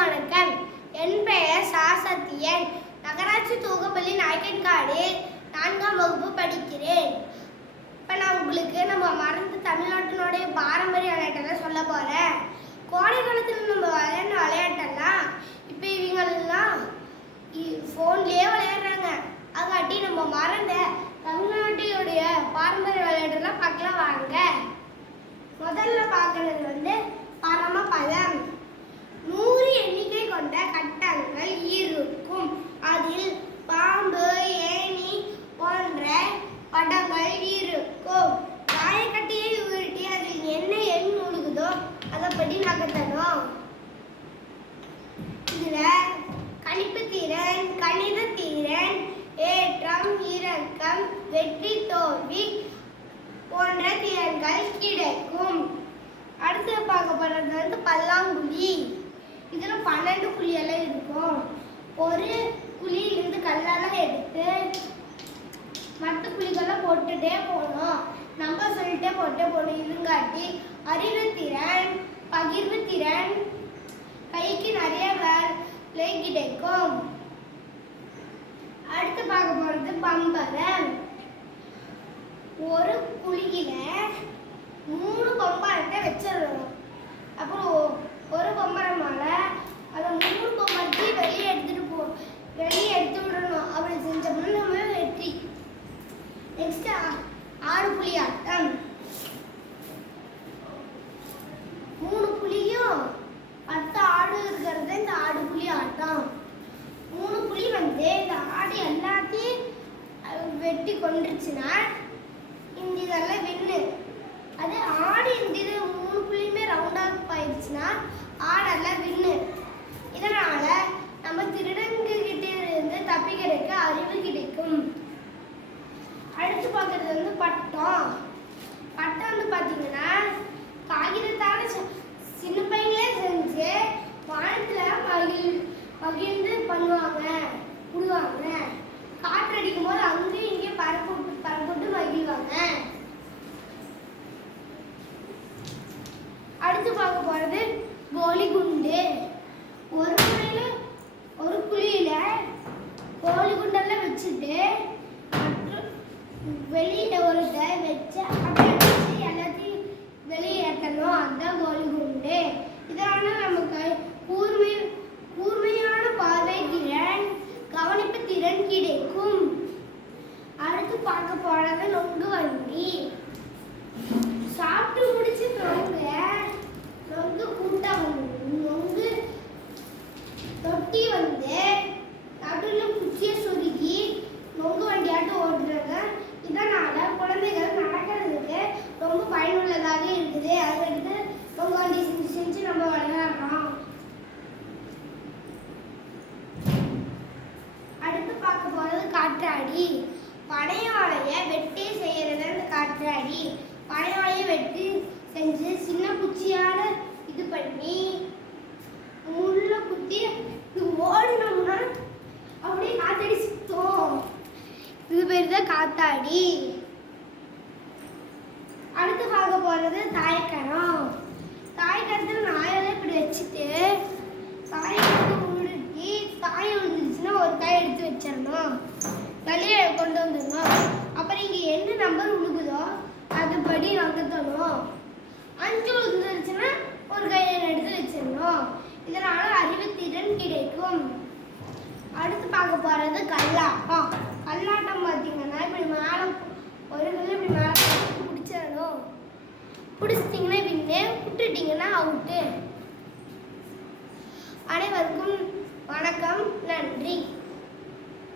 வணக்கம். என் பெயர் சத்தியன். நகராட்சி தூக்கப்பள்ளி நாயக்கன்காடு 4ஆம் வகுப்பு படிக்கிறேன். இப்போ நான் உங்களுக்கு நம்ம மறந்து தமிழ்நாட்டினுடைய பாரம்பரிய விளையாட்டெல்லாம் சொல்ல போகிறேன். கோடை காலத்தில் நம்ம விளையாடின விளையாட்டெல்லாம் இப்போ இவங்கெல்லாம் ஃபோன்லேயே விளையாடுறாங்க. அதுக்காட்டி நம்ம மறந்த தமிழ்நாட்டினுடைய பாரம்பரிய விளையாட்டெல்லாம் பார்க்கலாம் வாங்க. முதல்ல பார்க்கறது பரமபதம். 100 எண்ணிக்கை கொண்ட கட்டங்கள் இருக்கும். அதில் பாம்பு, ஏணி போன்ற படங்கள் இருக்கும். தாயக்கட்டையை உருட்டி அதில் என்ன எண் உழுகுதோ அதைப்படி நகர்த்தணும். இதுல கணிப்பு திறன், கணித திறன், ஏற்றம் இறக்கம், வெற்றி தோல்வி போன்ற திறன்கள் கிடைக்கும். அடுத்து பார்க்க போறது பல்லாங்குழி. இதுல 12 குழியெல்லாம் இருக்கும். ஒரு குழியிலிருந்து கல்லெல்லாம் எடுத்து மற்ற குழிகள்லாம் போட்டுட்டே போகணும். நம்ம சொல்லிட்டே போட்டே போகணும். இதுங்காட்டி அறிவுத்திறன், பகிர்வு திறன், கைக்கு நிறைய வேலை கிடைக்கும். அடுத்து பார்க்க போறது பம்பரம். ஒரு குழியில 3 பம்பரத்தை வச்சிடணும். அப்புறம் ஒரு பம்பரமால அதை 3 பம்பரத்தையும் வெளியே எடுத்து விடணும். அப்படி செஞ்சோம்னா நம்ம வெற்றி. நெக்ஸ்ட் ஆடு புலி ஆட்டம். 3 புலியும் 10 ஆடு இருக்கிறது இந்த ஆடு புலி ஆட்டம். 3 புலி இந்த ஆடு எல்லாத்தையும் வெட்டி கொண்டுருச்சுன்னா இந்த இதெல்லாம் வின்னு. அது ஆடு இந்த 3 புள்ளியுமே ரவுண்டாக போயிடுச்சுன்னா ஆடெல்லாம் வின்னு. இதனால நம்ம திருடங்கிட்ட இருந்து தப்பிக்கிறதுக்கு அறிவு கிடைக்கும். அடுத்து பார்க்கறது பட்டம். பட்டம் பார்த்தீங்கன்னா காகிதத்தால சின்ன பையனே செஞ்சு வானத்துல மகிழ்ந்து பண்ணுவாங்க, விடுவாங்க. காற்றடிக்கும் போது அங்கேயும் இங்கே பரப்போட்டு மகிழ்வாங்க. அடுத்து பார்க்க போறது கோலி குண்டு. ஒரு முறையில ஒரு குழியில கோலி குண்டெல்லாம் வச்சுட்டு வெளியில ஒரு வச்சு அப்படி எல்லாத்தையும் வெளியேற்றணும். அதுதான் கோலி குண்டு. இதனால நமக்கு கூர்மையான பார்வை திறன், கவனிப்பு திறன் கிடைக்கும். அடுத்து பார்க்க போறது நொங்கு வண்டி. சாப்பிட்டு முடிச்சு நொங்கு கூட்டம் நொங்கு தொட்டி நடுவில் குச்சியை சொருகி நொங்கு வண்டியாட்டு ஓடுறாங்க. இதனால குழந்தைகள் நடக்கிறதுக்கு ரொம்ப பயனுள்ளதாக இருக்குது. அதுக்கடுத்து நொங்கு வண்டி செஞ்சு நம்ம விளையாடுறோம். அடுத்து பார்க்க போறது காற்றாடி. பனையோலைய வெட்டி செய்யறது அந்த காற்றாடி. பனையோலைய வெட்டி செஞ்சு சின்ன குச்சியால இது பண்ணி முள்ள குத்தி ஓடினோம்னா அப்படியே காத்தாடி சுத்தம். இது பேர் தான் காத்தாடி. அடுத்து பார்க்க போறது தாயக்கரம். தாயக்கரத்தில் நாயெல்லாம் இப்படி வச்சுட்டு தாயக்கரத்தை உருட்டி தாய் விழுந்துருச்சுன்னா ஒரு காய் எடுத்து வச்சிடணும். வெளியே கொண்டு வந்துடணும். அப்புறம் இங்கே என்ன நம்பர் உழுகுதோ அதுபடி நகர்த்தணும். 5 விழுந்துருச்சுன்னா ஒரு கையை எடுத்து வச்சிடணும். இதனால அறிவுத்திறன் கிடைக்கும். அடுத்து பார்க்க போறது கல்லாட்டம். கல்லாட்டம் பார்த்தீங்கன்னா இப்படி மேலே ஒரு கல் இப்படி மேலே பிடிச்சிடணும். பிடிச்சிட்டிங்கன்னா வின்னு, விட்டுட்டிங்கன்னா அவுட்டு. அனைவருக்கும் வணக்கம், நன்றி.